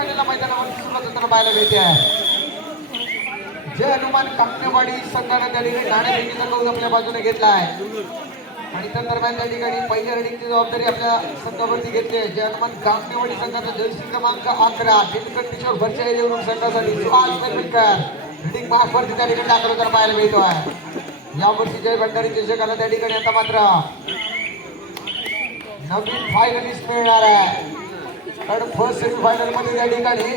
पहिल्या मैदानावर सुरुवात होताना पाहायला मिळते. जय हनुमान काकणेवाडी संघाने त्या ठिकाणी नाणेफेकीचा कौल आपल्या बाजूने घेतला आहे आणि त्या दरम्यान त्या ठिकाणी पहिल्या रेडिंगची जबाबदारी आपल्या संघावरती घेतली आहे. जय हनुमान काकणेवाडी संघाचा जर्सी क्रमांक 11 दिनकर किशोर भरचे देऊन संघासाठी सुहास बेलकर रेडिंग मार्फवरती त्या ठिकाणी दाखल होताना पाहायला मिळतो आहे. यावर्षी जय भंडारी चषकाला त्या ठिकाणी आता मात्र नवीन फायनलिस्ट मिळणार आहे. कारण फर्स्ट सेमी फायनल मध्ये त्या ठिकाणी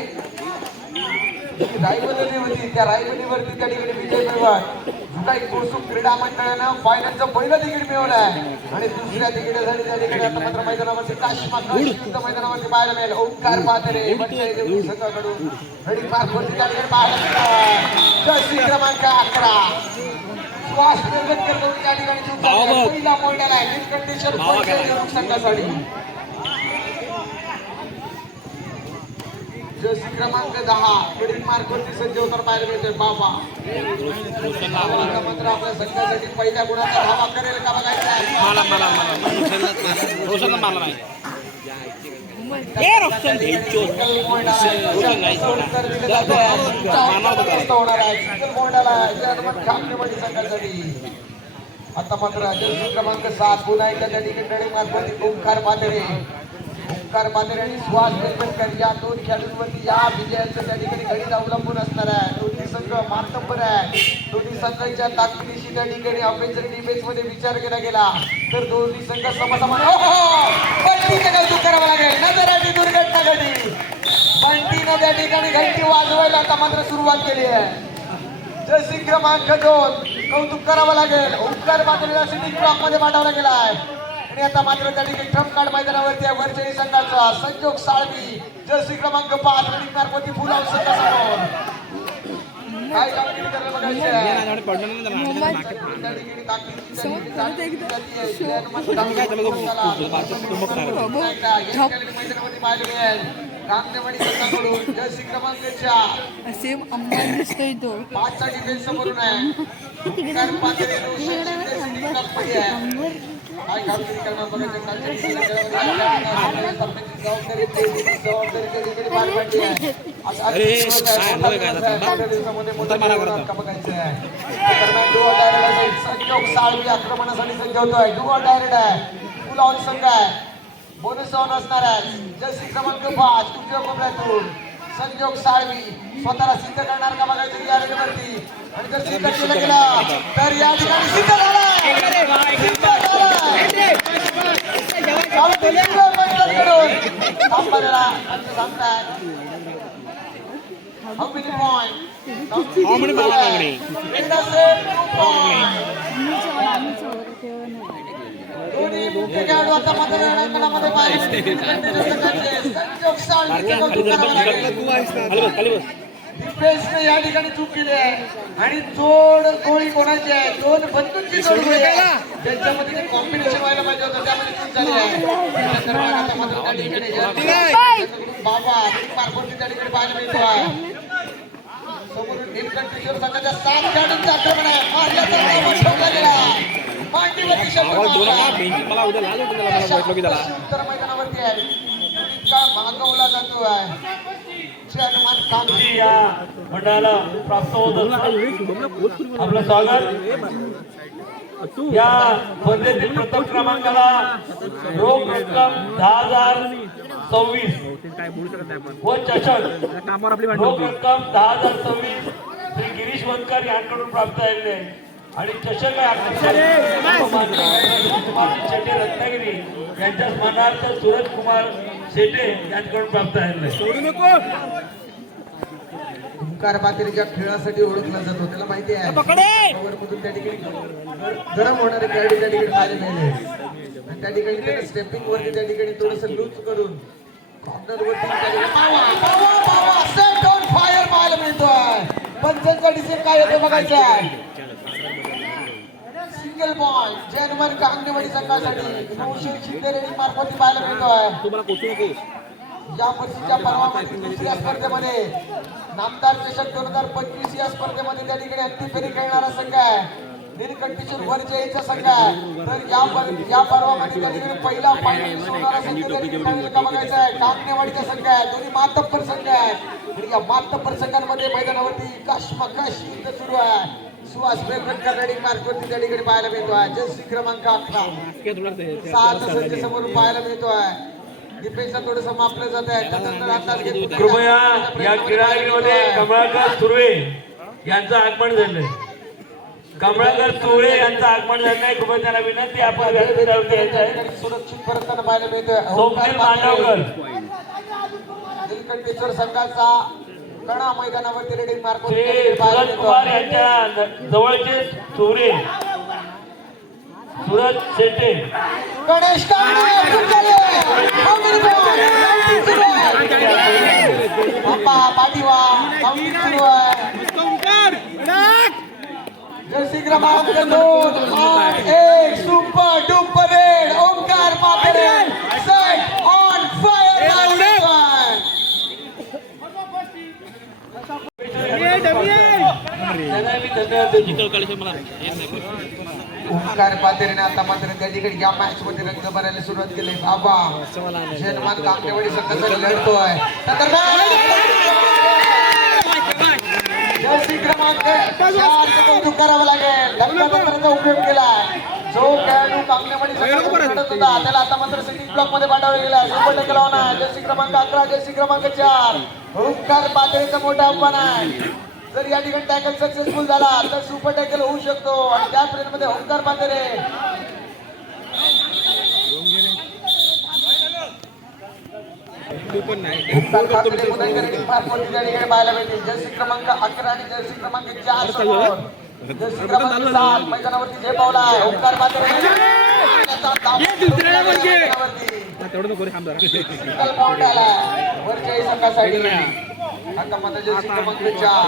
रायबरेली होती, त्या रायबरेलीवरती त्या ठिकाणी विजय मिळवत जुकाई कोसुम क्रीडा मंडळानं फायनलचं पहिलं तिकीट मिळवलं आहे आणि दुसऱ्या तिकिटासाठी त्या ठिकाणी आता मात्र मैदानावरती काश्मा युद्ध मैदानावरती पाहायला मिळेल. ओंकार पाथरे संघाकडून रेडी मार्कवरती त्या ठिकाणी पाहायला मिळतं. जर्सी क्रमांक 11 सुहास बेलकर करून त्या ठिकाणी पहिला पॉइंट आला आहे निष्कंटेश्वर संघासाठी. जर्सी क्रमांक 10 रेडिंग मार्कवरती सज्ज होताना पाहायला मिळते. बाबा मात्र आपल्या संघासाठी पहिल्या गुणाचा धावा करेल का बघायचा आहे. आता मात्र जर्सी क्रमांक 7 पुन्हा एकदा त्या ठिकाणी रेडिंग मार्कवरती ओंकार पाथरे आणि सुहास बेलकर या दोन खेळाडूंवरती या विजयाचं त्या ठिकाणी गणित अवलंबून असणार आहे. दोन्ही संघ मार्तबर आहे. दोन्ही संघांच्या ताकदीशी त्या ठिकाणी ऑफेन्सिव्ह डिफेन्स मध्ये विचार केला गेला तर दोन्ही संघ समसमान बंटीचं कौतुक करावं लागेल. नजराची दुर्घटना घडली. बंटीनं त्या ठिकाणी घंटी वाजवायला आता मात्र सुरुवात केली आहे. जर्सी क्रमांक 2 कौतुक करावं लागेल. ओंकार पाथरेला सिटिंग ब्लॉक मध्ये पाठवला गेला आहे आणि आता मात्र त्या ठिकाणी ट्रम्प कार्ड मैदानावरती आहे. वरच्याही संघाचा संजोग साळवी जर्सी क्रमांक 5 रेडिंग मार्कवरती फुलाव संघासमोर काय कामगिरी करायला बघायची आहे. कांदेवाडी संघाकडून जर्सी क्रमांक 4 सेम अंबानी दिसतोय तो 5 चा डिफेन्स समोरून आहे. कारण पाथरे काय कामगिरी करणार बघायचं. आक्रमणासाठी सज्ज होतोय. डुओ डायरेक्ट आहे. फुल ऑन संघ आहे. बोनस ऑन असणार आहे. जर्सी क्रमांक 5 उजव्या कोपऱ्यातून संजोग साळवी स्वतःला सिद्ध करणार का बघायचं या रेल्वेवरती आणि जर सिद्ध केलं गेलं तर या ठिकाणी सिद्ध झालं. दोन्ही मुख्य खेळाडू आता मात्र रणांगणामध्ये डिफेन्सने या ठिकाणी चूक केली आहे आणि जोड गोळी कोणाची आहे. दोन बंदूकची जोड गोळी आहे. त्यांच्यामध्ये कॉम्बिनेशन व्हायला पाहिजे होतं त्यामध्ये चूक झाली आहे. बाबा मार्फवरती त्या ठिकाणी पाहायला मिळतो आहे. समोरून नीलकंठेश्वर संघाच्या 7 खेळाडूंचं आक्रमण आहे. मारल्याचा धावा ठोकला गेला. मांडीवरती उत्तर मैदानावरती आहे. इतका मागवला जातो आहे. या मंडळाला प्राप्त होत आपलं स्वागत. या स्पर्धेतील प्रथम क्रमांकाला रोख रक्कम 10,026 व चषक रोख रक्कम 10,026 श्री गिरीश वनकर यांकडून प्राप्त झालेले आहे आणि चषक शेटे रत्नागिरी यांच्या स्मरणार्थ सूरज कुमार शेटे यांच्याकडून प्राप्त झालेले. ओंकार पाथरेच्या खेळासाठी ओळखला जातो. त्याला माहिती आहे मधून त्या ठिकाणी गरम होणारे खेळाडू त्या ठिकाणी पाहायला मिळाले आणि त्या ठिकाणी त्याला स्टेपिंग वरती त्या ठिकाणी थोडस लूज करून कॉर्नर वरती सेट ऑन फायर पाहायला मिळतोय. पंचांचा डिसिजन काय होतं बघायचं आहे. सिंगल पॉइंट जय हनुमान कांगणेवाडी संघासाठी 900 शिंदे रेडी मार्फत पाहायला मिळतोय. या वर्षीच्या पर्वामध्ये दुसऱ्या स्पर्धेमध्ये नामदार चषक 2025 या स्पर्धेमध्ये त्या ठिकाणी अंतिम फेरी खेळणारा संघ आहे. निलकंठेश्वर वरच्या याचा संघ आहे. तर या पर्वामध्ये त्या ठिकाणी पहिला फायनल सोडणारा संघ त्या ठिकाणी फायनल का बघायचा आहे. कामनेवाडीचा संघ आहे. दोन्ही मातब्बर संघ आहेत. आणि या मातब्बर संघांमध्ये मैदानावरती कशमकश युद्ध सुरू आहे. सुहास बेलवटकर रेडिंग मार्कवरती त्या ठिकाणी पाहायला मिळतो आहे. जर्सी क्रमांक 11 7 संघ समोरून पाहायला मिळतो आहे. डिफेन्सला थोडंसं मापलं जात आहे. त्यानंतर अंदाज घेत कृपया या क्रीडांगणामध्ये कमळाकर सुर्वे यांचं आगमन झालंय. कमळाकर सुर्वे यांचं आगमन झालं नाही. कृपया त्यांना विनंती आपण व्यक्त करायचं. सुरक्षित परतताना पाहायला मिळतोय. स्वप्नील मांडवकर निलकंठेश्वर संघाचा कणा मैदानावरती रेडिंग मार्क श्री सूरज कुमार यांच्या जवळचे सुर्वे सूरज शेटे गणेश पाठीवा जर्सी क्रमांक 2 super duper raid Omkar Papare set on fire. Omkar पातेरीने आता मात्र त्या ठिकाणी या मॅच मध्ये रंग भरायला सुरुवात केली. बाबा जन्मान कामनेवाडी संघासाठी लढतोय. जर्सी क्रमांक 4 कौतुक करावं लागेल. धक्कातंत्राचा उपयोग केला. जो खेळाडू कामनेवाडी संघासाठी लढत होता त्याला आता मात्र सिटिंग ब्लॉक मध्ये पाठवला गेला. 100% लावणार. जर्सी क्रमांक 11 जर्सी क्रमांक 4 ओंकार पातेरीचा मोठा आव्हान आहे. जर या ठिकाणी टॅकल सक्सेसफुल झाला तर सुपर टॅकल होऊ शकतो. आणि त्या पिरियड मध्ये ओंकार पातेरे पाहायला मिळते. जर्सी क्रमांक 11 आणि जर्सी क्रमांक 4 समोर जर्सी क्रमांक 7 मैदानावरती झेपावला आहे. ओंकार पातेरे वरच्याही संघासाठी आता मात्र जर्सी क्रमांक 4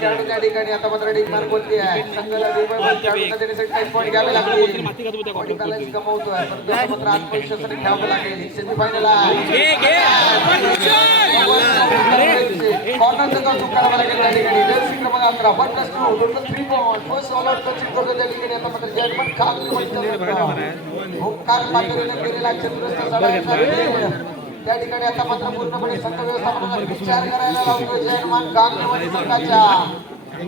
खेळाडू त्या ठिकाणी आता मात्र रेडिंग मार्क होती आहे. संघाला खेळाडू पॉईंट घ्यावे लागतील. कमवतोय पण मात्र आत्मविश्वासाने खेळावं लागेल. सेमीफायनल कॉर्नरचं कौतुक करावं लागेल त्या ठिकाणी. जर्सी क्रमांक 11 1+2 total 3 point first all out कचित करतो त्या ठिकाणी. आता मात्र जर्मन ओंकार पातेरीने केलेला चंद्रस्थ सडायचा त्या ठिकाणी आता मात्र पूर्णपणे संघ व्यवस्थापनाला विचार करायला लावतो. जयमान कामनेवाडी संघाच्या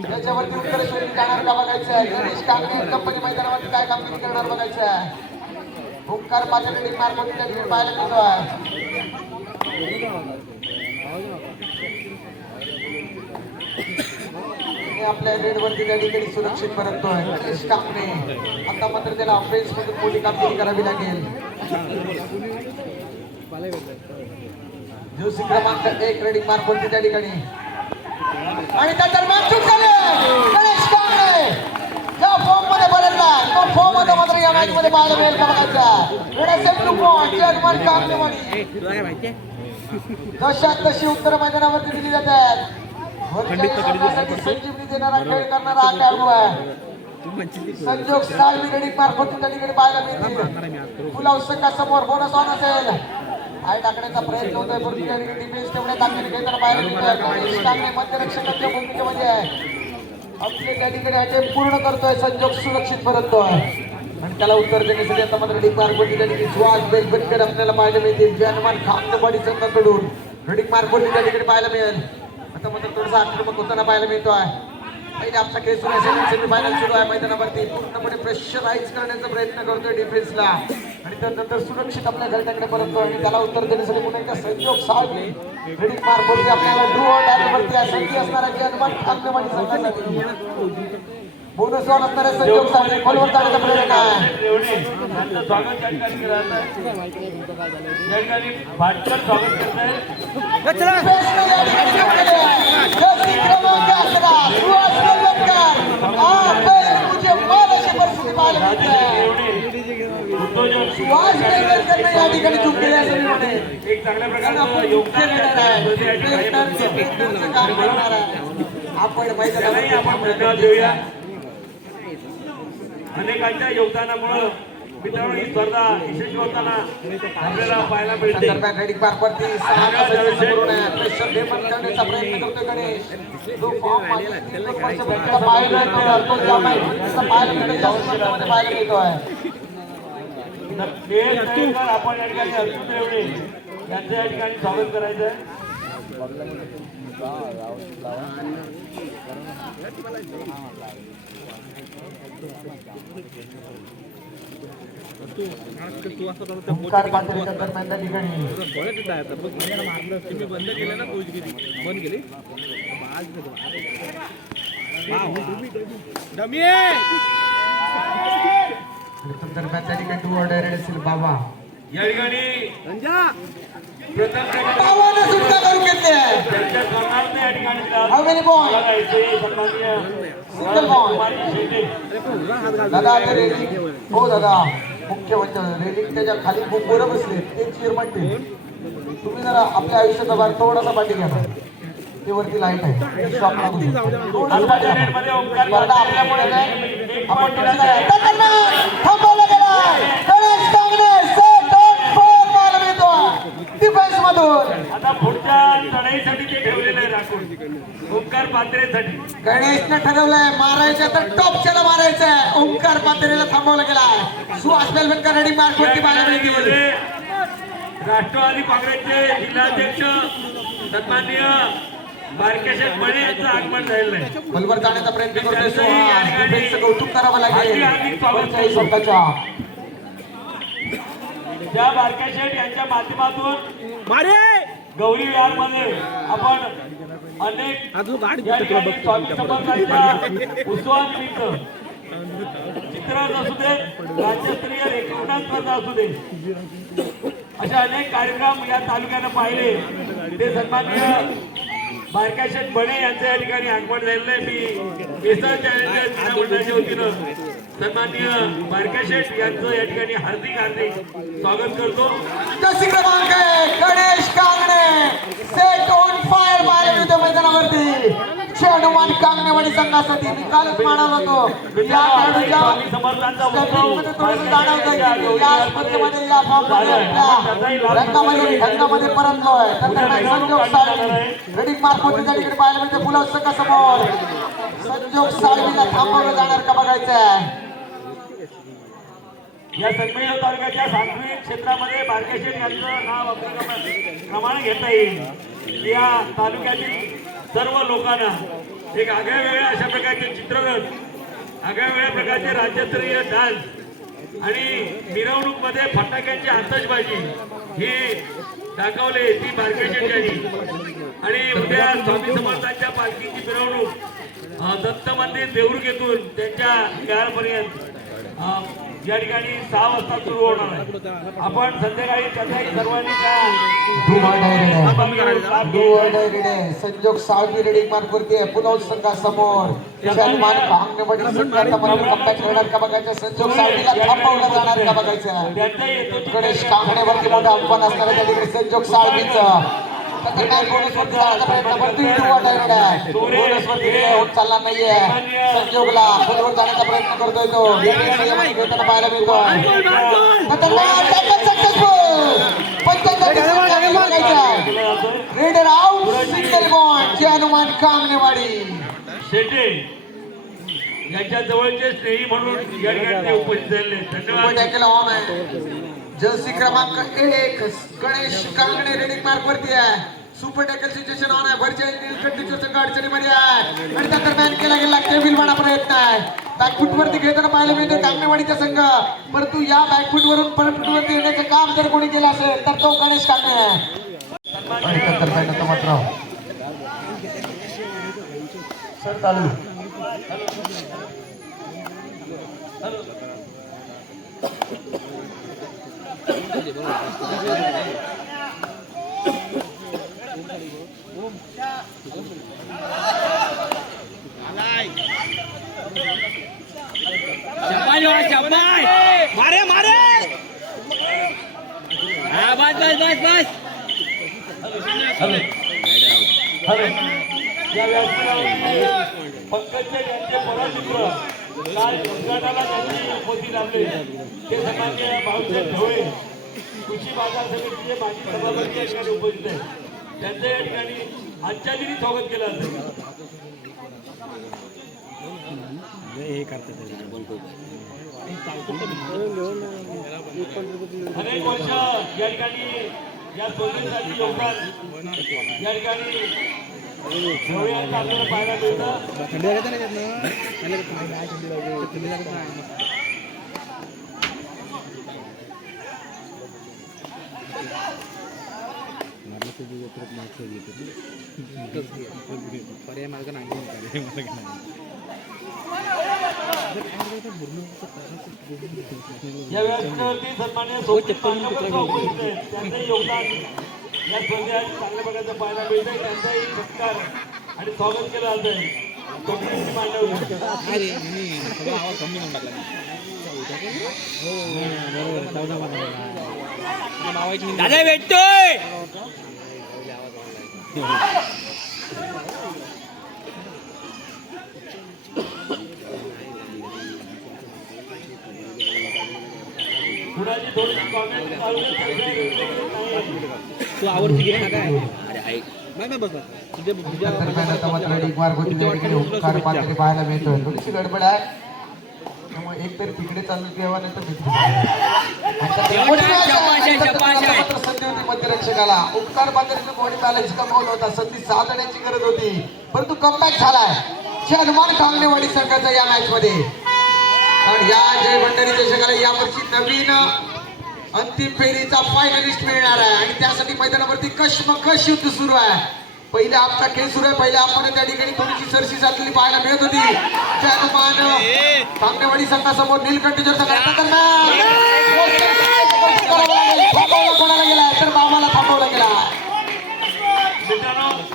त्याच्यावरती उत्तरेश्वरी जाणार का बघायचं आहे. गणेश कांगणे कंपनी मैदानावरती काय कामगिरी करणार बघायचं आहे. ओंकार पातेरी मार्फत त्या ठिकाणी पाहायला मिळतो आहे. आपल्या रेड वरती त्या ठिकाणी सुरक्षित परततोय. गणेश कांगणे आता मात्र त्याला ऑफेन्स मधून मोठी कामगिरी करावी लागेल. जर्सी क्रमांक 1 रेडिंग मार्क वरती त्या ठिकाणी आणि त्या दरम्यान चूक झाली. गणेश कांगणे या फॉर्म मध्ये बदलला. तो फॉर्म आता मात्र या मॅच मध्ये पाहायला मिळेल का बघायचा. जशा तशी उत्तर मैदानावरती दिली जातात. संजीवनी देणारा खेळ करणारा हा खेळाडू आहे. संजोग साळवी रेडिंग मार्फत त्या ठिकाणी पाहायला मिळतील. पुलाव संघासमोर बोनस ऑन असेल. आई टाकण्याचा प्रयत्न होतोय परंतु त्या ठिकाणी डिफेन्स तेवढ्या ताकदीने खेळताना पाहायला मिळतोय. मध्यरक्षकाच्या भूमिकेमध्ये आहे. आपले त्या ठिकाणी अटेम्प्ट पूर्ण करतोय. संजोग सुरक्षित परततोय आणि त्याला उत्तर देण्यासाठी आता मात्र रेडिंग मार्फत त्या ठिकाणी सुहास बेलवटकर आपल्याला पाहायला मिळतील. जन्मान कामनेवाडी संघाकडून रेडिंग मार्फत त्या ठिकाणी पाहायला मिळेल. आता मात्र थोडासा आक्रमक होताना पाहायला मिळतोय. पहिले आपला खेळ सुरू असेल. सेमीफायनल सुरू आहे. मैदानावरती पूर्णपणे प्रेशराईज करण्याचा प्रयत्न करतोय डिफेन्सला आणि त्यानंतर सुरक्षित आपल्या घरट्याकडे परततो आणि त्याला उत्तर देण्यासाठी पुन्हा एकदा संजोग साळवी रेडिंग मार्फत आपल्याला ड्रू ऑर डायवरती संधी असणारा जन्मान कामनेवाडी संघासाठी बोनस ऑन असणाऱ्या संजोग साळवी खोलवर जाण्याचा प्रयत्न आहे. या ठिकाणी चूक केली असेल. एक चांगल्या प्रकारचं योगदान आपण धन्यवाद देऊया. अनेकांच्या योगदानामुळे मित्रांनो ही स्पर्धा यशस्वी होताना आपल्याला पाहायला मिळते. दरम्यान रेडी पार वरती 6 तासाचं समोरून आहे. प्रेशर निर्माण करण्याचा प्रयत्न करतोय गणेश. जो फॉर्म मागील 3 वर्षापर्यंत पाहिला नाही, तो या माहितीचा पाहिला जास्त प्रमाणामध्ये पाहायला मिळतोय. आपण या ठिकाणी अर्जुन देवडे यांचं या ठिकाणी स्वागत करायचं आहे. ओंकार पाटीलच्या दरम्यान त्या ठिकाणी बंद केलं ना बंद केली दरम्यान त्या ठिकाणी टू ऑर्डर असेल बाबा या ठिकाणी प्रथम बाबाने सुटका करून घेतली आहे. त्यांच्या स्वर्णार्थ या ठिकाणी How many points? करायचे सन्माननीय Single point. कुमारी शेटे. दादा ते रेलिंग हो दादा मुख्य म्हणजे रेलिंग त्याच्या खाली बुंबोर बसले ते चीर म्हणते. तुम्ही जरा आपल्या आयुष्याचा भाग थोडासा पाठी घ्या ना. ते वरती लाईट आहे शॉप लागून थोडासा पाठी घ्या. मध्ये ओंकार स्पर्धा आपल्यामुळे नाही आपण थोडं थांबवला गेला. Ganesh Kangane set on four ball मिळतो डिफेन्स मधून. आता पुढच्या लढाईसाठी ते ठेवलेलं आहे राखून ओंकार पात्रेसाठी. गणेशने ठरवलंय मारायचं तर टॉपच्याला मारायचंय. ओंकार पात्रेला थांबवला गेलाय. सुहास बेलवणकर रेडी मार्क वरती पाहायला मिळतील. मध्ये राष्ट्रवादी काँग्रेसचे जिल्हाध्यक्ष सन्माननीय बारकेशेठ बडे यांचं आगमन झालेलं आहे. बलवर जाण्याचा प्रयत्न करतोय सुहास. डिफेन्सचं कौतुक करावं लागेल वरच्याही स्वतःच्या. त्या बारकेशेठ यांच्या माध्यमातून गौरी विहार मध्ये आपण अनेक या ठिकाणी स्वामी समर्थांच्या उत्सवानिमित्त चित्ररथ असू दे राज्यस्तरीय रेखाटन स्पर्धा असू दे अशा अनेक कार्यक्रम या तालुक्यानं पाहिले. ते सन्माननीय बारकेशेठ बडे यांचं या ठिकाणी आगमन झालेलं आहे. मी बेसाच्या क्रीडा मंडळाच्या वतीनं सन्माननीय बारकेशेठ यांचं या ठिकाणी हार्दिक हार्दिक स्वागत करतो. कशी क्रमांक आहे Ganesh Kangane set on fire पाहायला मिळतो मैदानावरती. हनुमान कांगणेवाडी संघासाठी मी कालच म्हणालो होतो या खेळाडूच्या स्टेपिंगमध्ये थोडंसं जाणवतं की या स्पर्धेमध्ये या फॉर्ममध्ये आपल्या रंगामध्ये ढंगामध्ये परतलोय. तर संजोग साळवी रेडी मार्क होती त्या ठिकाणी पाहायला मिळते. पुलाव समोर संजोग साळवीला थांबवलं जाणार का बघायचंय. या संगमेश्वर तालुक्याच्या सांस्कृतिक क्षेत्रामध्ये बारकेशेठ यांचं नाव प्रमाणे घेता येईल. या तालुक्यातील सर्व लोकांना एक आगळ्या वेगळ्या अशा प्रकारचे चित्ररथ, आगळ्या वेगळ्या प्रकारचे राज्यस्तरीय डान्स आणि मिरवणूक मध्ये फटाक्यांची आतषबाजी ही दाखवले ती बारकेशेठ यांनी. आणि उद्या स्वामी समर्थांच्या पालखीची मिरवणूक दत्त मंदिर देवरुखेतून त्यांच्या विहारपर्यंत या ठिकाणी 6 वाजता सुरू होणार आहे. आपण संध्याकाळी त्याचाही सर्वांनी संजोग साळवी रेडी मार्क वरती आहे. पुलाव संघासमोर सलमान कांगणेवाडी संघाचा कमबॅक करणार का बघायचं. संजोग साळवीला थांबवलं जाणार का बघायचं. गणेश कांगणेवरती मोठं आव्हान असणार त्या ठिकाणी संजोग साळवीचं चालला नाहीये. संजोगला बरोबर जाण्याचा प्रयत्न करतोय तो पाहायला मिळतो. Raider out single bond Hanuman Kangnewadi Shete यांच्या जवळचे स्नेही म्हणून या ठिकाणी उपस्थित झाले. धन्यवाद. जर्सी क्रमांक 1 गणेश कांगणे रेडिंग मार्क वरती आहे. सुपर टॅकल सिच्युएशन ऑन आहे. वरच्या नीलकंठीच्या संघ अडचणीमध्ये आहे आणि त्या दरम्यान केला गेला केबिलवाडा प्रयत्न आहे. बॅकफुट वरती घेताना पाहायला मिळते कांगणेवाडीचा संघ. परंतु या बॅकफुट वरून फ्रंट वरती येण्याचं काम जर कोणी केलं असेल तर तो गणेश कांगणे आहे. मात्र सर चालू मारे मारे बस बस बस बस. या व्यासपीठावरती पंकज यांचे परममित्र काल उद्घाटनाला त्यांनी मोदी लावले ते सन्माननीय भाऊसाहेब ढवळे कृषी बाजार समितीचे माजी सभापती या ठिकाणी उपस्थित आहेत. त्यांचं या ठिकाणी आजच्या दिनी स्वागत केलं जातं. अनेक वर्ष या ठिकाणी या स्पर्धेसाठी योगदान या ठिकाणी ढवळे यांचं आपल्याला पाहायला मिळतं. पर्याय मार्ग नाही. या व्यासपीठावरती सन्माननीय सोबत पांडवकर उपस्थित आहेत. त्यांचंही योगदान या स्पर्धेत चांगल्या प्रकारचं पाहायला मिळतंय. त्यांचाही सत्कार आणि स्वागत केलं जात आहे. सोबत पांडवकर आवाज कमी होऊन टाकला. दादा भेटतोय. कुणाची थोडीशी कॉमेंट चालू तू आवडती घे ना काय. अरे ऐक नाही बस दरम्यान आता मात्र ढीग मार्ग होती त्या ठिकाणी ओंकार पात्रे पाहायला मिळतोय. थोडीशी गडबड आहे त्यामुळे एक तर तिकडे चालू ठेवा नाही तर संधी होती मध्यरक्षकाला. ओंकार पात्रेचं बॉडी बॅलन्स कमावलं होता. संधी साधण्याची गरज होती परंतु कमबॅक झालाय हनुमान कांगणेवाडी संघाचा या मॅच मध्ये. कारण या जय भंडारी चषकाला यावर्षी नवीन अंतिम फेरीचा फायनलिस्ट मिळणार आहे आणि त्यासाठी मैदानावरती कश्मकश युद्ध सुरू आहे. पहिल्या हाफचा खेळ सुरू आहे. पहिल्या हाफमध्ये त्या ठिकाणी थोडीशी सरशी साधलेली पाहायला मिळत होती. हनुमान कांगणेवाडी संघासमोर नीलकंठेश्वर संघाला कोणाला गेला तर बाबाला थांबवला गेला.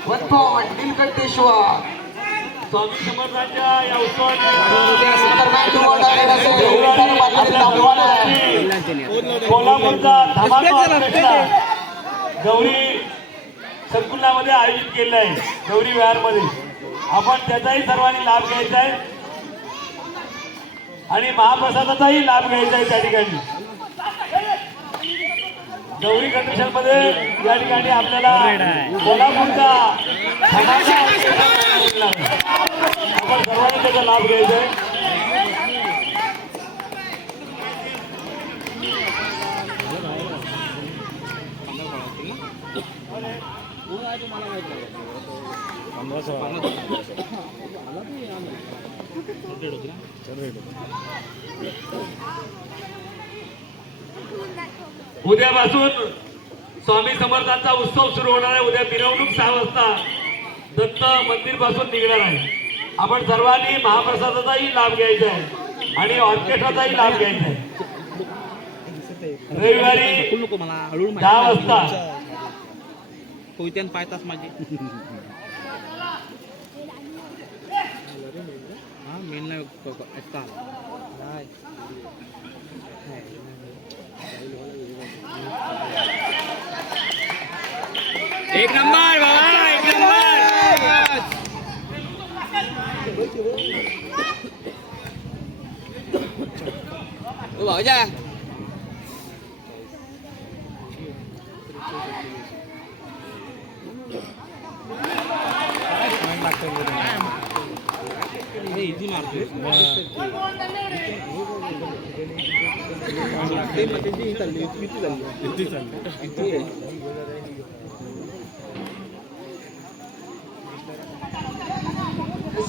One point Nilkantheshwar. स्वामी समर्थांच्या या उत्सवात कोल्हापूरचा धमाका गौरी संकुलामध्ये आयोजित केलेला आहे. गौरी विहारमध्ये आपण त्याचाही सर्वांनी लाभ घ्यायचा आहे आणि महाप्रसादाचाही लाभ घ्यायचा आहे. त्या ठिकाणी गौरी कंडिशन मध्ये या ठिकाणी आपल्याला कोल्हापूरचा धमाका आपण सर्वांनी त्याचा लाभ घ्यायचा आहे. उद्यापासून स्वामी समर्थांचा उत्सव सुरू होणार आहे. उद्या मिरवणूक 6 वाजता दत्त मंदिर पासून निघणार आहे. आपण सर्वांनी महाप्रसादाचाही लाभ घ्यायचा आहे आणि ऑर्केस्ट्राचाही लाभ घ्यायचा आहे. रविवारी 10 वाजता कोयत्यान पायतास माझी मेन नाही. एक नंबर बाबा एक नंबर. ओ भाऊजा इझी मारतोय.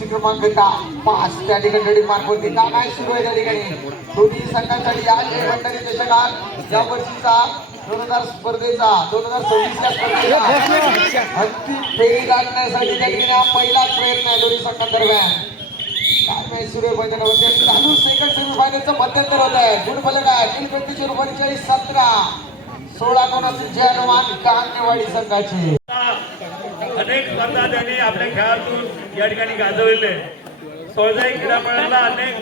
क्रमांक 5 त्या ठिकाणी मार्क होती. का मॅच सुरू आहे त्या ठिकाणी दोन्ही संघांसाठी या जय भंडारी चषकात या वर्षीचा 2000 स्पर्धेचा 2026 या स्पर्धेचा अंतिम फेरी गाठण्यासाठी त्या ठिकाणी हा पहिलाच प्रयत्न आहे दोन्ही संघांदरम्यान. काय मॅच सुरू आहे मैदानावरती आणि चालू सेकंड सेमीफायनलचं मध्यंतर होत आहे. गुणफलक आहे 39-17 कोण असेल जय हनुमान कांगणेवाडी संघाची. अनेक स्पर्धा त्यांनी आपल्या खेळातून या ठिकाणी गाजवलेले. सोळजाई क्रीडापणाला अनेक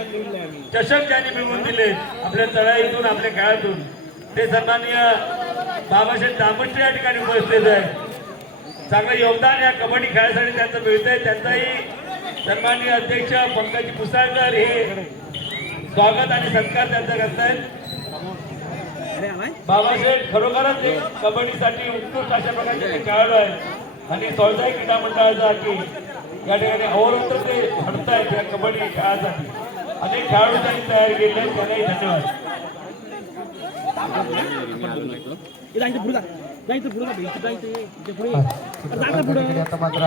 चषक त्यांनी मिळवून दिले आपल्या चढाईतून आपल्या खेळातून. ते सन्माननीय बाबासाहेब दामोदर या ठिकाणी उपस्थित आहे. चांगलं योगदान या कबड्डी खेळासाठी त्यांचं मिळतंय. त्यांचाही सन्माननीय अध्यक्ष पंकज पुसाळकर हे स्वागत आणि सत्कार त्यांचा करतायत. बाबासाहेब खरोखरच एक कबड्डीसाठी उत्कृष्ट अशा प्रकारचे ते खेळाडू आहेत आणि सोळसाई क्रीडा मंडळाचा की या ठिकाणी अहोरात्र ते घडतायत या कबड्डी खेळासाठी. अनेक खेळाडू त्यांनी तयार केले आहेत, त्यांनाही धन्यवाद. आता मात्र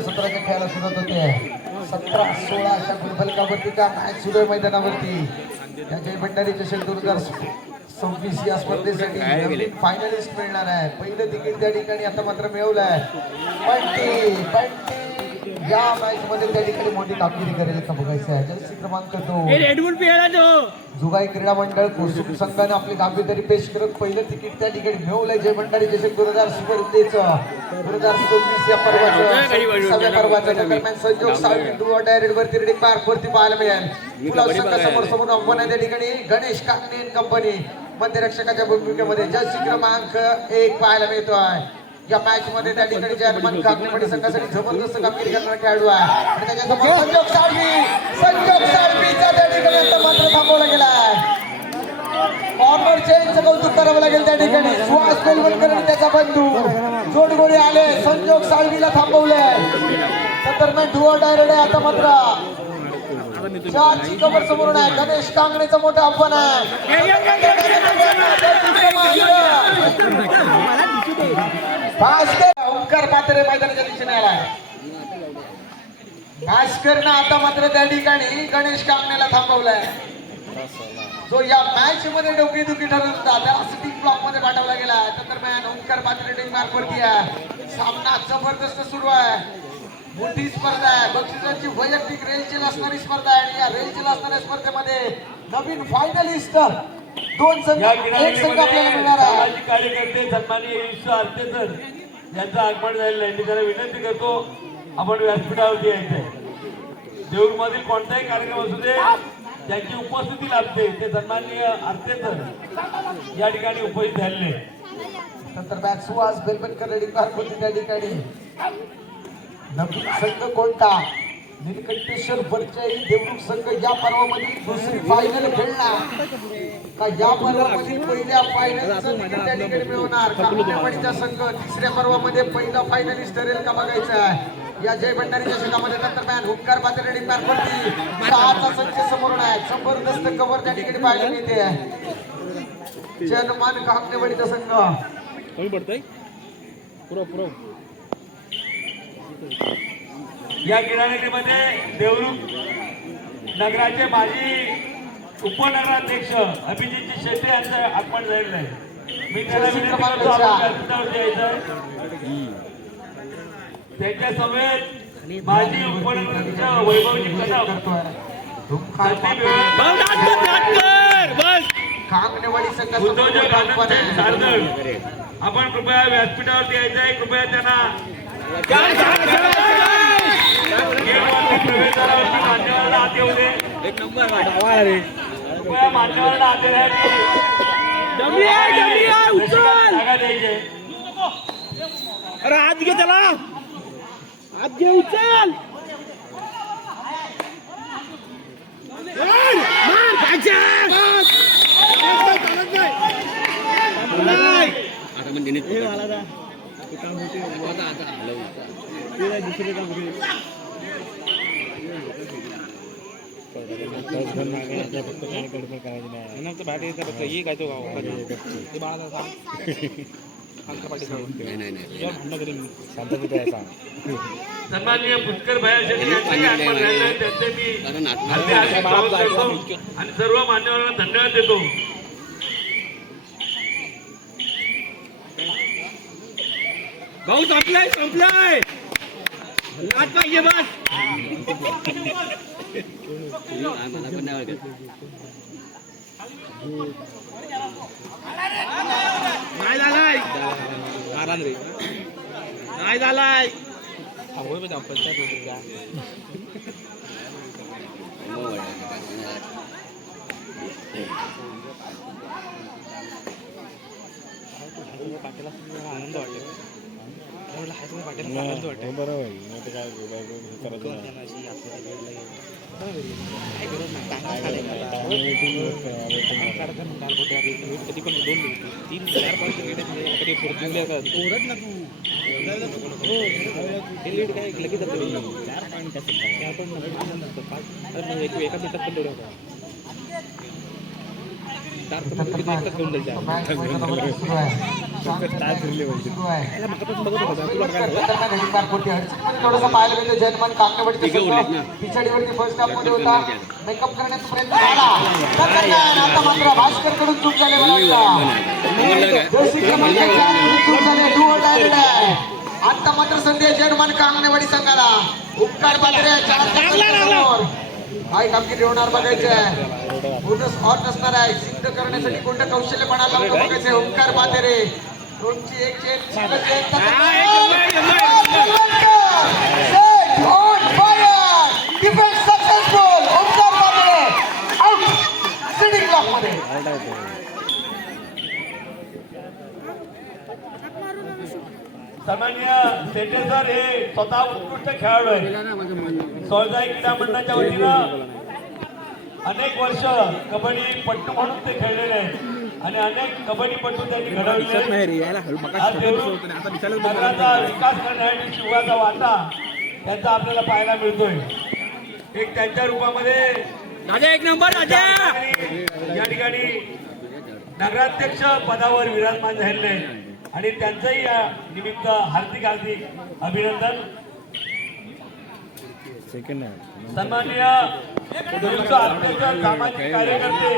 सत्राच्या खेळायला सुरुवात होते. 17-16 अशा गुलफलकावरती का मॅच सुरू आहे मैदानावरती. या जय भंडारी चषक 2026 या स्पर्धेसाठी फायनलिस्ट मिळणार आहे. पहिलं तिकीट त्या ठिकाणी आता मात्र मिळवलं आहे. बंटी या मॅच मध्ये त्या ठिकाणी मोठी कामगिरी करेल का बघायचं आहे. जर्सी क्रमांक 2 जुगाई क्रीडा मंडळ कोसुम संघाने आपली कामगिरी पेश करत पहिलं तिकीट त्या ठिकाणी मिळवलंय. जय भंडारी चषक 2026 या पर्वाच्या दरम्यान संजोग साळवी डायरेक्ट वरती रिडिंग मार्क वरती पाहायला मिळेल. समोर आव्हान आहे त्या ठिकाणी गणेश काकणे कंपनी मध्यरक्षकाच्या भूमिकेमध्ये जर्सी क्रमांक 1 पाहायला मिळतोय. या मॅच मध्ये त्या ठिकाणी जर्मन काकणेवाडी संघासाठी जबरदस्त कामगिरी करणारा खेळाडू आहे आणि त्याच्यासमोर संजोग साळवीचा त्या ठिकाणी आता मात्र थांबवला गेलाय. कॉर्नर चेंजचं कौतुक करावं लागेल त्या ठिकाणी. सुहास बेलवणकर आणि त्याचा बंधू जोडगोळी आले. संजोग साळवीला थांबवलंय. दरम्यान डुओ डायरेक्ट आहे आता मात्र 4ची कबर समोरून आहे. गणेश कांगणेचं मोठं आव्हान आहे. ओंकार पात्रे मैदानाच्या दिशेने आलाय. भास्करनं आता मात्र त्या ठिकाणी गणेश कांगणेला थांबवलाय. जो या मॅच मध्ये डोकेदुखी ठरत होता त्याला सिटिंग ब्लॉक मध्ये पाठवला गेला. दरम्यान ओंकार पात्रे टीम मार्क वरती आहे. सामना जबरदस्त सुरू आहे. मोठी स्पर्धा आहे. बक्षिसांची वैयक्तिक रेलचेल असणारी स्पर्धा आहे आणि या रेलचेल असणाऱ्या स्पर्धेमध्ये नवीन फायनलिस्ट 2 संघ एक संघ आपल्याला मिळणार आहे. सामाजिक कार्यकर्ते सन्माननीय युष आरतेकर यांचं आगमन झालेलं आहे. मी त्याला विनंती करतो आपण व्यासपीठावरती यायचंय. देऊळमधील कोणताही कार्यक्रम असू दे त्यांची उपस्थिती लाभते. ते सन्माननीय आरतेकर या ठिकाणी उपस्थित झालेले. नंतर मॅच सुहास बेलवणकर रेडी मार्क होती त्या ठिकाणी. नवीन संघ कोणता नीलकंठेश्वर बरचाई देवरुख संघ या पर्वामध्ये दुसरी फायनल खेळणार का या पर्वामध्ये पहिल्या फायनलचं तिकीट त्या ठिकाणी मिळवणार. काकणेवाडीचा संघ तिसऱ्या पर्वामध्ये पहिला फायनलिस्ट ठरेल का बघायचं आहे. या जय भंडारीच्या संघामध्ये दरम्यान ओंकार पात्रे रेडी मार्क वरती 6चा संच समोरून आहे. जबरदस्त कव्हर त्या ठिकाणी पाहायला मिळते. जनमान काकणेवाडीचा संघ या क्रीडानगरीमध्ये देवरुख नगराचे माजी उपनगराध्यक्ष अभिजित शेट्टे यांचं आगमन झालेलं आहे. मी त्याला विनंती करतो आपण व्यासपीठावरती यायचं. त्यांच्या समेत माजी उपनगराध्यक्ष वैभवजी कदम उद्योजक आनंद सारदळ आपण कृपया व्यासपीठावरती यायचं आहे. कृपया त्यांना मान्यवरांना हात येऊ दे. कृपया मान्यवरांना हात जागा द्यायचे. अरे हात घे त्याला हात घे उचल. सन्माननीय पुष्कर भाई शेट्टी यांचे आगमन झालेलं आहे. त्यांचे मी स्वागत करतो आणि सर्व मान्यवरांना धन्यवाद देतो. भाऊ संपलाय नाच पाहिजे बस. नाही झालाय नाही झालाय. आनंद वाटतो. थोडासा पाहायला मिळतो जर्मन काकणेवाडीचा पिछाडीवरती फर्स्ट हाफ मध्ये होता मेकअप करण्याचा प्रयत्न झाला आता मात्र भास्कर कडून चूक झाली चूक झाली आता मात्र संधी जर्मन काकणेवाडी संघाला उपकार पात्र काय कामगिरी होणार बघायचंय पूर्ण स्पॉट असणार आहे सिद्ध करण्यासाठी कोणतं कौशल्य पणाला बघायचंय ओंकार पातेरे दोनची एक chain defence successful Omkar Patere out sitting block मध्ये सामान्य सेटेसर हे स्वतः उत्कृष्ट खेळाडू आहे सोळजाई क्रीडा मंडळाच्या वतीनं अनेक वर्ष कबड्डी पट्टू म्हणून ते खेळलेले आहेत आणि अनेक कबड्डी पट्टू त्यांनी घडवले नगराचा विकास करण्यासाठी शिवाचा वाटा त्यांचा आपल्याला पाहायला मिळतोय एक त्यांच्या रूपामध्ये राजा एक नंबर राजा या ठिकाणी नगराध्यक्ष पदावर विराजमान झालेले आहेत आणि त्यांचंही या निमित्त हार्दिक हार्दिक अभिनंदन सन्माननीय देवरूखचा अत्यंत सामाजिक कार्यकर्ते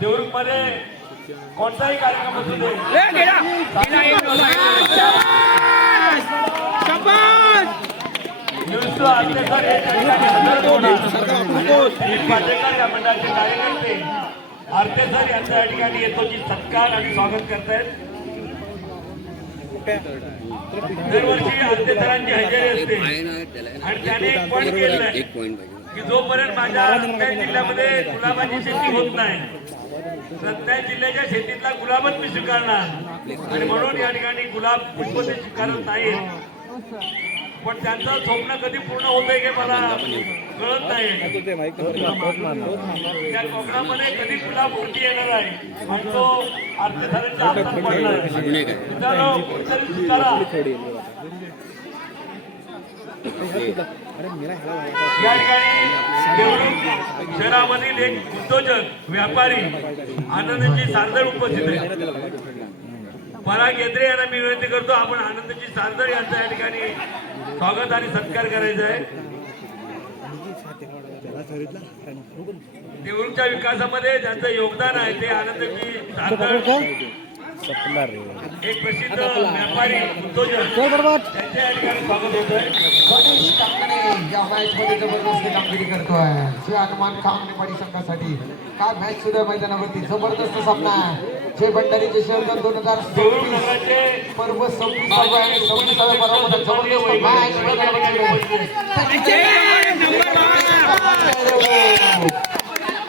देवरूखमध्ये कोणताही कार्यक्रम असू दे देवरूखचा अत्यंत या मंडळाचे कार्यकर्ते आरतेसर यांच्या या ठिकाणी येतो की सत्कार आणि स्वागत करतायत दरवर्षी आरतेसरांची हजेरी असते आणि त्याने एक पॉईंट केलेलं की जोपर्यंत माझ्या रत्नागिरी जिल्ह्यामध्ये गुलाबाची शेती होत नाही रत्नागिरी जिल्ह्याच्या शेतीतला गुलाबच मी स्वीकारणार आणि म्हणून या ठिकाणी गुलाब पुष्प ते स्वीकारत नाही पण त्यांचं स्वप्न कधी पूर्ण होतंय हे मला कळत नाही त्या कोकणामध्ये कधी गुलाब वरती येणार आहे आणि तो आरतेसरांच्या हातात पडणार आहे मित्रांनो कुठेतरी स्वीकारा या ठिकाणी देवरूख शहरामधील एक उद्योजक व्यापारी आनंदजी सारदळ उपस्थित आहे पराग येत्रे यांना मी विनंती करतो आपण आनंदजी सारदळ यांचा या ठिकाणी स्वागत आणि सत्कार करायचा आहे देवरूखच्या विकासामध्ये ज्यांचं योगदान आहे ते आनंदजी सारदळ एक प्रसिद्ध व्यापारी उद्योजक त्यांच्या या ठिकाणी स्वागत होत आहे गणेश कांगणे या मॅच मध्ये जबरदस्त कामगिरी करतोय श्री हनुमान कांगणेवाडी संघासाठी काय मॅच सुद्धा मैदानावरती जबरदस्त सामना आहे जे भंडारीचे शहर 2026 पर्व 26 आणि 26व्या पर्वामध्ये जबरदस्त मॅच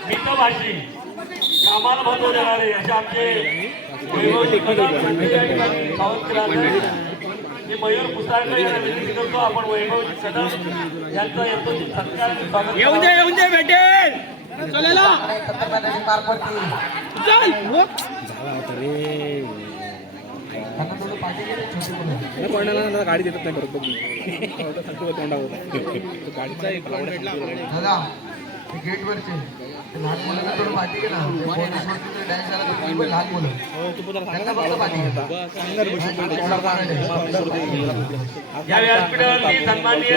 मितभाषी कामाला महत्व देणारे असे आमचे वैभवजी कदम सावंत मी मयूर पुसाळकर यांना विनंती करतो आपण वैभवजी कदम यांचा येतो सत्कार आणि स्वागत येऊन दे भेटेल चलेला गाडी देतात नाही बरोबर तोंडावर गाडीचा दादा गेट वरचे लहान मुलांना थोडं पाठी घे ना डान्स झाला लहान मुलं त्यांना फक्त पाठी या व्यासपीठावरती सन्माननीय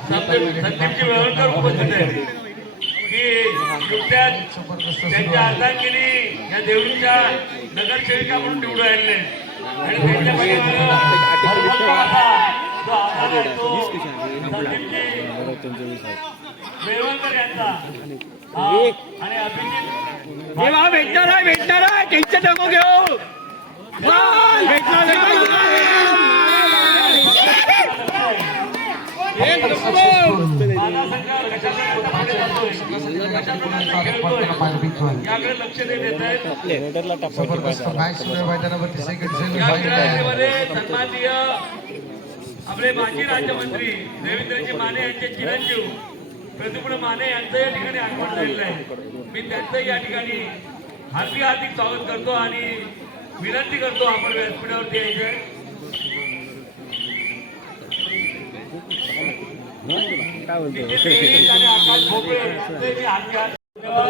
संदीपजी वेळवणकर उपस्थित आहेत की नुकत्याच त्यांच्या अर्धांगिनी या देवरूखच्या नगरसेविका म्हणून निवडून आणले आणि त्यांच्या संदीपजी वेळवणकर यांचा आणि अभिजित भेटणार आहे टेन्शन नको घेऊ याकडे लक्ष देत आहेत सन्माननीय आपले माजी राज्यमंत्री देवेंद्रजी माने यांचे चिरंजीव प्रद्युम्न माने यांचं या ठिकाणी आगमन झालेलं आहे. मी त्यांचं या ठिकाणी हार्दिक स्वागत करतो आणि विनंती करतो आपण व्यासपीठावरती यायचं.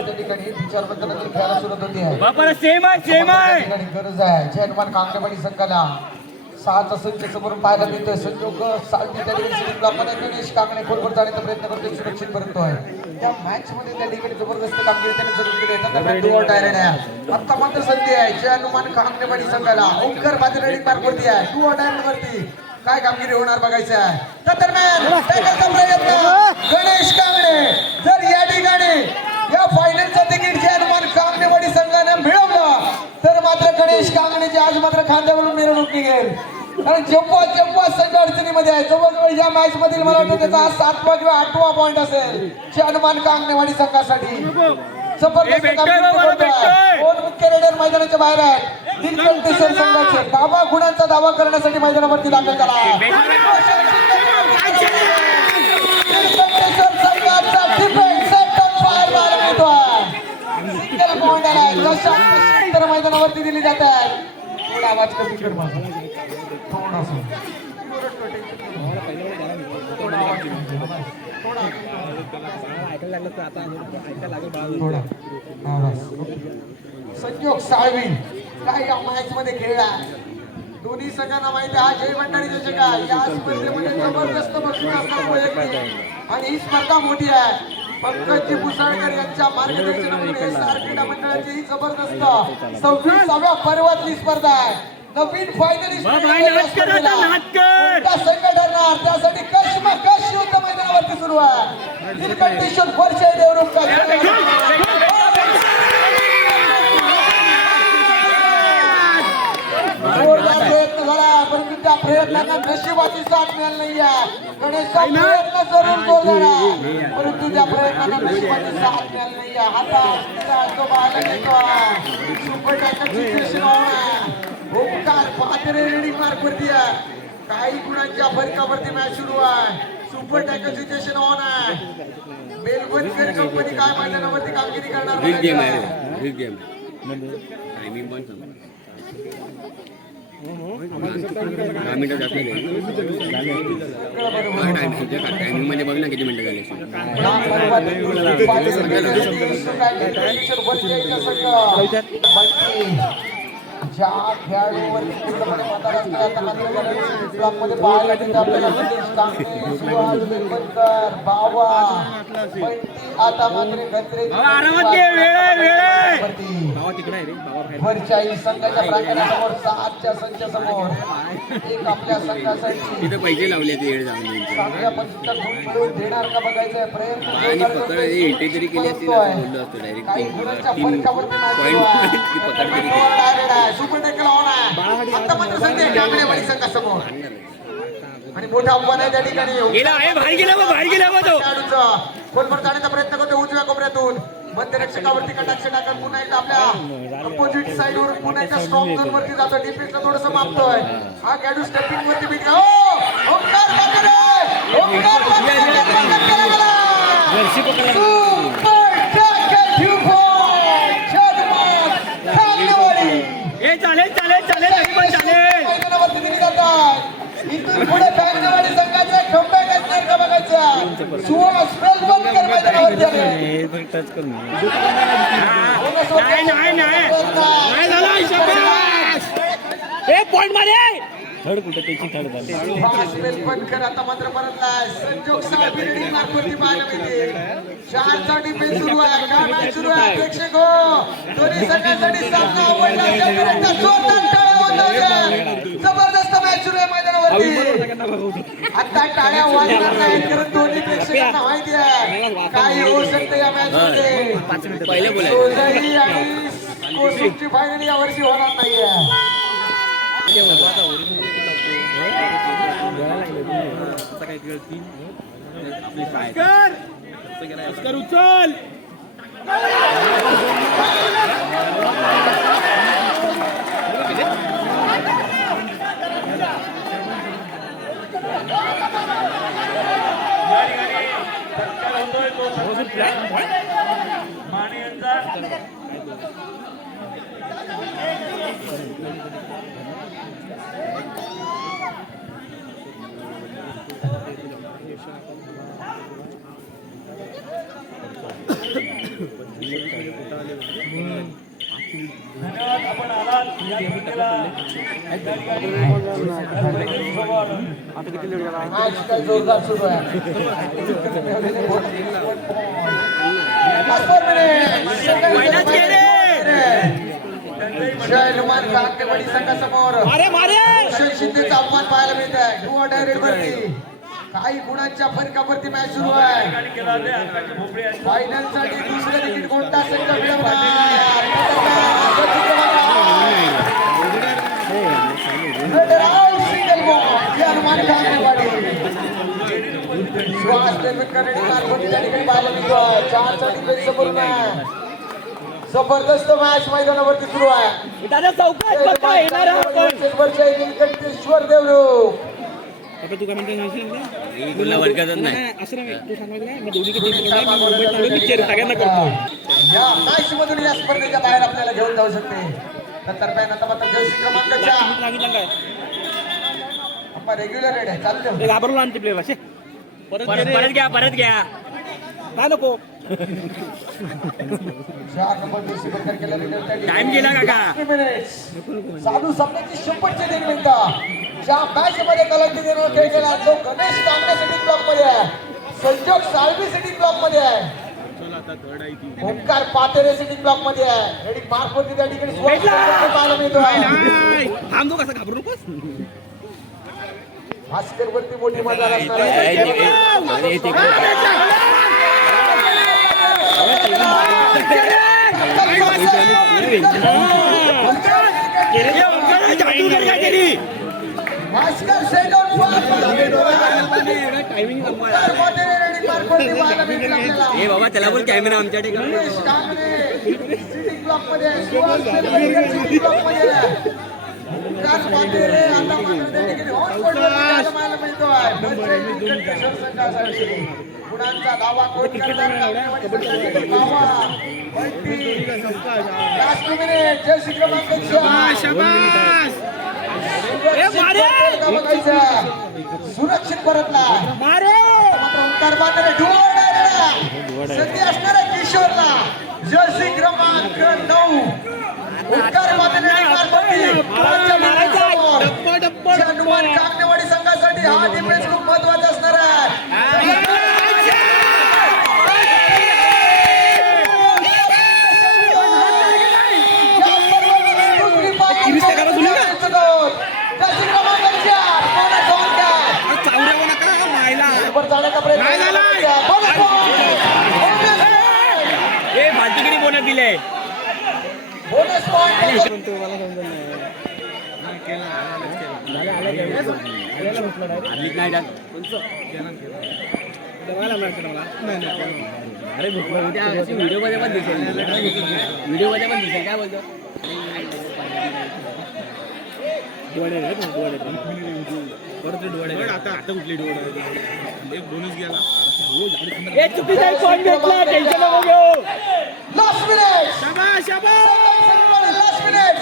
त्या ठिकाणी विचार पद्धतीने खेळायला सुरुवात होती आहे. बापा सेम आहे सेम आहे. त्या ठिकाणी गरज आहे जय हनुमान कांगणेवाडी संघाला 6चा संच समोरून पाहायला मिळतोय. संजोग सालवी त्या ठिकाणी सिलिंग ब्लॉकमध्ये गणेश कांगणे खोलवर जाण्याचा प्रयत्न करतोय, सुरक्षित करतोय. त्या मॅच मध्ये त्या ठिकाणी जबरदस्त कामगिरी त्याने जरूर केली आहे. आता मात्र संधी आहे जय हनुमान कांगणेवाडी संघाला. ओंकार बादल रेडी मार्कवरती आहे, 2 डायरेक्ट वरती काय कामगिरी होणार बघायचं आहे. त्या दरम्यान टॅकलचा प्रयत्न गणेश कांगणे. जर या ठिकाणी या फायनलचा तिकीट जय हनुमान कांगणेवाडी संघाने मिळवलं तर मात्र गणेश कांगणेची आज मात्र खांद्यावरून मिरवणूक निघेल. कारण जेव्हा संघ अडचणीमध्ये आहे जवळजवळ या मॅच मधील मला वाटतं त्याचा 7वा किंवा 8वा पॉईंट असेल जय हनुमान कांगणेवाडी संघासाठी. जबरदस्त मुख्य रेडर मैदानाच्या बाहेर आहेत. दिलकंठेश्वर संघाचे दावा गुणांचा दावा करण्यासाठी मैदानावरती दाखल झाला. दिलकंठेश्वर संघाचा डिफेन्स सिंगल पॉईंट आला. तर मैदानावरती दिली जात आहे. थोडा आवाज कमी कर माझा, थोडासा संजोग साळवी काय या मॅच मध्ये खेळला. दोन्ही संघांना माहिती हा जय भंडारी चषक आहे. या स्पर्धेमध्ये जबरदस्त बक्षीस असणार वैयक्तिक आणि ही स्पर्धा मोठी आहे. पंकजी भुसाळकर यांच्या मार्गदर्शनामुळे SR क्रीडा मंडळाची ही जबरदस्त 26व्या पर्वातली स्पर्धा आहे. नवीन फायनलिस्ट संघ ठरणार त्यासाठी कश युद्ध मैदानावरती सुरू आहे. दिलकंठेश्वर वर्षे जोरदार प्रयत्न झाला परंतु त्या प्रयत्नांना नशिबाची साथ मिळाली नाही आहे. गणेशचा प्रयत्न जरूर जोरदार आहे परंतु त्या प्रयत्नांना नशिबाची साथ मिळाली नाही आहे. हातात तो बाहेर येतो. सुपर टॅकलची सिच्युएशन ओंकार पात्रे रेडी मार्क वरती आहे. काही गुणांच्या फरकावरती मॅच सुरू आहे. सुपर टॅकल सिच्युएशन ऑन आहे. बेलवणकर कंपनी काय मैदानावरती कामगिरी करणार टायमिंग पण टायमिंग मध्ये बघ ना किती मिनिटं झाले. ज्या खेळाडूवरती ब्लॉकमध्ये पाहायला मिळते आपल्याला सुहास बेलवणकर, बावा, आता मात्र गत्रे वरच्याही संघाच्या प्रांगणासमोर 7च्या संचासमोर एक आपल्या संघासाठी तिथे पैसे लावले ते येड जाऊन चांगल्या पद्धतीचा गुण मिळवून देणार का बघायचंय प्रयत्न तरी केली असती बोललो असतो काही गुणांच्या फरकावरती मॅच सुपर टॅकल ऑन आहे. आता मात्र संधी कांगणेवाडी संघासमोर आणि मोठा आव्हान आहे त्या ठिकाणी. खोलवर जाण्याचा प्रयत्न करतो उजव्या कोपऱ्यातून मध्यरक्षकावरती कटाक्ष टाकत पुन्हा एकदा आपल्या अपोजिट साइड वरून पुन्हा एकदा स्ट्रॉंग झोन वरती जातो. डिफेन्सला थोडंसं मापतोय. हा खेळाडू स्टेपिंग वरती बीट ओंकार चालेल चालेल चालेल चालेल. मैदानावरती दिली जातात. इथून पुढे कांगणेवाडी संघाचा कमबॅक असणार का बघायचा. सुहास बेलवणकर मैदानावरती आले. पॉइंट मारे थर्ड कुठे त्याची थर्ड झाली. बेलवणकर आता मात्र परतलाय. संजोग साळवी रेडी मार्कवरती पाहायला मिळते. 4चा डिफेन्स सुरू आहे. काय मॅच सुरू आहे प्रेक्षक हो. दोन्ही संघांसाठी सामना आवडला. जोरदार टाळ्या वाजवल्या. जबरदस्त मॅच सुरू आहे मैदानावरती. आता टाळ्या वाजणार नाही कारण दोन्ही प्रेक्षकांना माहिती आहे काय होऊ शकतं या मॅच मध्ये. पहिले सोलई आणि कोसिंगची फायनल यावर्षी होणार नाहीये. उचल होतोय तो माने यांचा धन्यवाद आपण आलात या कुस्तीला. त्या ठिकाणी मॅच काय जोरदार सुरू आहे. जय हनुमान कांकेवाडी संघासमोर शिंदेचा अपमान पाहायला मिळत आहे. डू ऑर डाय वरती काही गुणांच्या फरकावरती मॅच सुरू आहे. केला ते आकाश भोपळे यांचा फायनल साठी दुसरं तिकीट कोणता संघ मिळवणार? सिंगल बॉल या हनुमान कांकेवाडी श्वास निर्मित करण्याची मार्फत त्या ठिकाणी पाहायला मिळतो. चारचा डिफेन्स समोरून आहे. जबरदस्त मॅच मैदानावरती सुरू आहे. ईश्वर देवरूख आता तू काय म्हणतो तुला वर्गातच नाही असं नाही तू सांगायचं काय मी दोन्ही मुंबईत सगळ्यांना करतो. या मॅच मधून या स्पर्धेच्या बाहेर आपल्याला घेऊन जाऊ शकते. नंतर आता मात्र जर्सी क्रमांक 4 आपण रेग्युलर रेड आहे. चालू घाबरलो आणते प्ले भाषे परत घ्या काय नको टाइम गेला साधू सामन्याची शेवटची 3 मिनिटं. ज्या मॅच मध्ये कलंकी देणार खेळ केला तो गणेश तांबे सिटी ब्लॉक मध्ये आहे. संजोग साळवी सिटी ब्लॉक मध्ये आहे. ओंकार पातेरे सिटी ब्लॉक मध्ये आहे. रेडी मार्फत त्या ठिकाणी पाहायला मिळतोय. थांबतो कसा घाबरू नकोस भास्कर वरती मोठी मजा असणार आहे. भास्कर सेंडॉन बाबा त्याला बोल कॅमेरा आमच्या ठिकाणी सिटी ब्लॉक मध्ये सिटी ब्लॉक मध्ये आता मात्र त्या ठिकाणी ऑन पडला मिळतोय. गुणांचा दावा कोण करणार? जय क्रमांक सुरक्षित परतला ओंकार पातेरे संधी असणार आहे किशोरला. जर्सी क्रमांक 9 ओंकार पातेरे हनुमान कांकेवाडी संघासाठी हा डिफेन्स खूप महत्वाचा असणार आहे. भाटीगिरी बोनस दिले बोनस पॉइंट अरे व्हिडिओ मध्ये पण दिसेल काय बोलतो आता कुठली एक बोनस गेला लास्ट मिनिट लास्ट मिनिट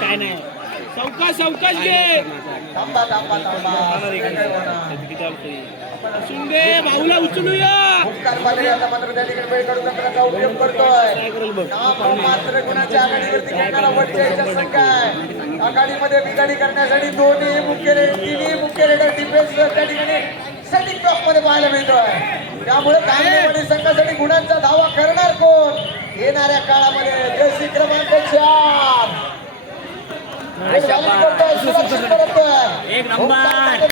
काय नाही सावकाश घे थांबा शिंदे भाऊला उचलूया. ओंकार पातेरे आता मात्र त्या ठिकाणी वेळ काढून तंत्राचा उपयोग करतोय. मात्र गुणाच्या आघाडीवरती खेळणारा वडच्या संघ आहे. आघाडीमध्ये बिघाडी करण्यासाठी तिन्ही मुख्य रेडर डिफेन्स त्या ठिकाणी सेटिंग ब्लॉक मध्ये पाहायला मिळतोय. त्यामुळे कांकेवाडी संघासाठी गुणांचा धावा करणार कोण येणाऱ्या काळामध्ये? जर्सी क्रमांक 4 सुरक्षित करतोय. एक नंबर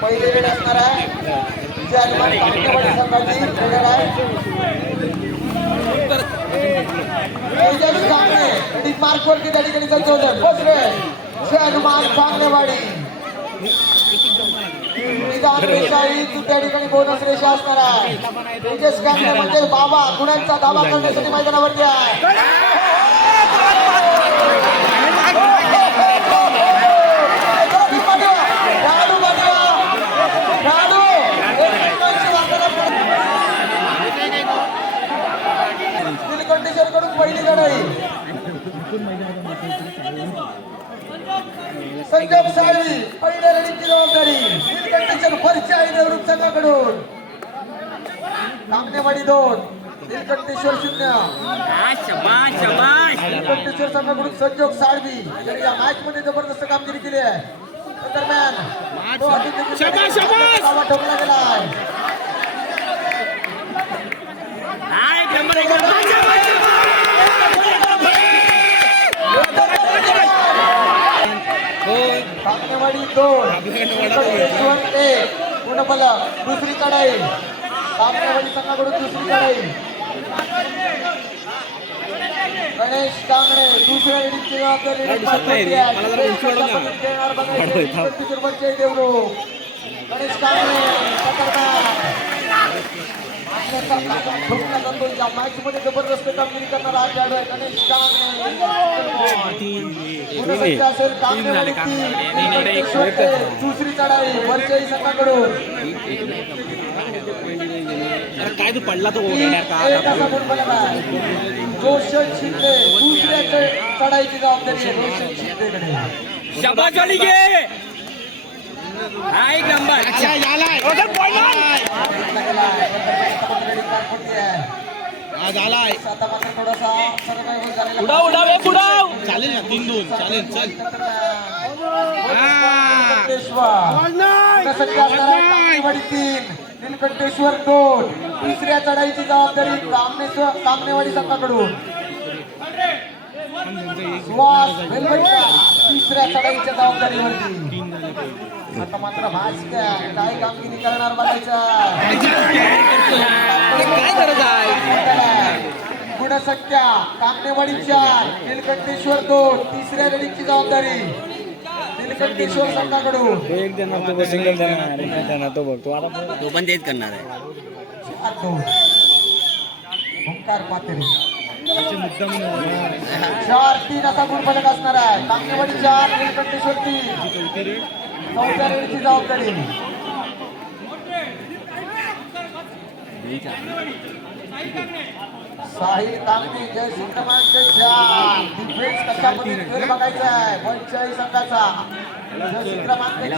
पहिले रेड असणार आहे. चेअरमन कांगणेवाडी संघाची ट्रेनर आहे तेजस कांगणे आणि मार्कवरती त्या ठिकाणी चालतो फर्स्ट रेड चेअरमन कांगणेवाडी निदान रेषा ही त्या ठिकाणी बोनस रेषा असणार आहे तेजस कांगणे म्हणजे बाबा गुणांचा दावा करण्यासाठी मैदानावरती आहे कडून पहिली लढाई संजय साळवी पहिल्या लढीची जबाबदारी निलकंठेश्वर फर्स्ट आहे देवरुख संघाकडून कांगणेवाडी 2 निलकंठेश्वर 0 निलकंठेश्वर संघाकडून संजोग साळवी यांनी या मॅच मध्ये जबरदस्त कामगिरी केली आहे त्या दरम्यान ठोकला गेला आहे कांगणेवाडी 2 निलकंठेश्वर 1 पुन्हा दुसरी चढाई कांगणेवाडी संघाकडून दुसरी चढाई गणेश कांगणे दुसऱ्या लेडीची जबाबदारी देवरुख गणेश कांगणे या मॅच मध्ये जबरदस्त कामगिरी करणारा खेळाडू आहे गणेश कांगणे असेल कांगणेवाडी 3 दुसरी चढाई वरच्याही संघाकडून काय तू पडला तो रोशन शिंदे दुसऱ्या चढाईची जबाबदारी आहे रोशन शिंदेकडे शाबासवाडी घे हा एक नंबर आज आलाय आता मात्र थोडासा उडाव चालेल ना 3-2 चालेल चल कांगणेवाडी 3 निलकंठेश्वर 2 तिसऱ्या चढाईची जबाबदारी कांगणेवाडी संघाकडून सुहास वेलगट्टा तिसऱ्या चढाईच्या जबाबदारीवरती आता मात्र काय कामगिरी करणार बघायचं काय गरज आहे गुणसंख्या कांगणेवाडी 4 निलकंठेश्वर 2 तिसऱ्या लढीची जबाबदारी निलकंठेश्वर संघाकडून एक देणार तो सिंगल देणार एक देणार तो बघ तो आता तो पण तेच करणार आहे 4-2 ओंकार पातेरे 4-3 असा गुणफलक असणार आहे कांगणेवाडी 4 निलकंठेश्वर 3 चौथ्या लढीची जबाबदारी साहिल कांगणे जयसिंग क्रमांक 4 डिफेन्स कशा पद्धतीने बघायचा आहे वंशाई संघाचा जयसिंग क्रमांक 4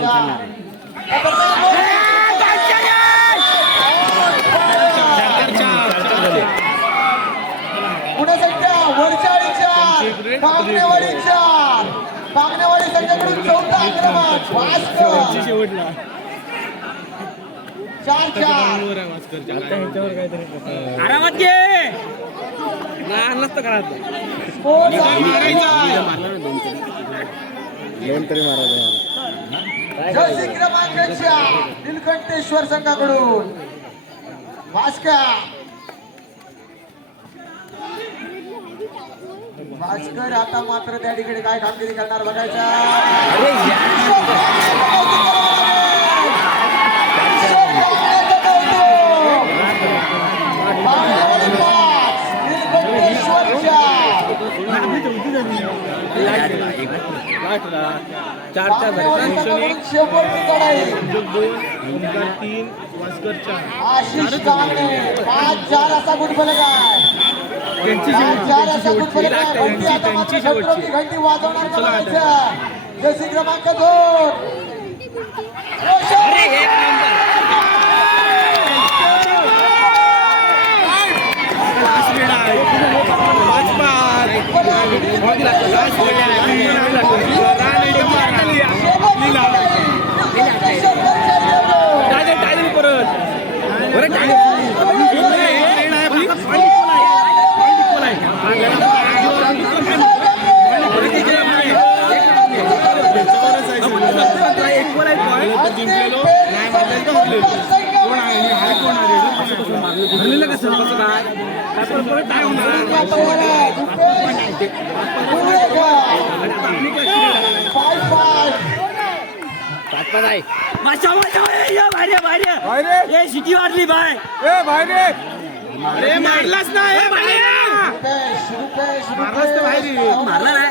पुणे संख्या वरचाळीच्या कांगणेवाडीच्या कांगणेवाडी संघाकडून चौथा क्रमांक भास्कर शेवटला 4-4 आरामात घे नसतं करायचं स्कोर जयसिंग क्रमांक 4 निलकंठेश्वर संघाकडून भास्कर आता मात्र त्या ठिकाणी काय कामगिरी करणार बघायचा शेवटची चढाई आशिष कांगणे 5-4 असा गुणफलक आहे 4 असा गुणफलक आहे आता मात्र घंटी वाजवणार बघायचं जयसिंग क्रमांक 2 भरलेलं कसं कसं काय काय होणार सिटी वाटली बाय मारलाच नाही मारला नाही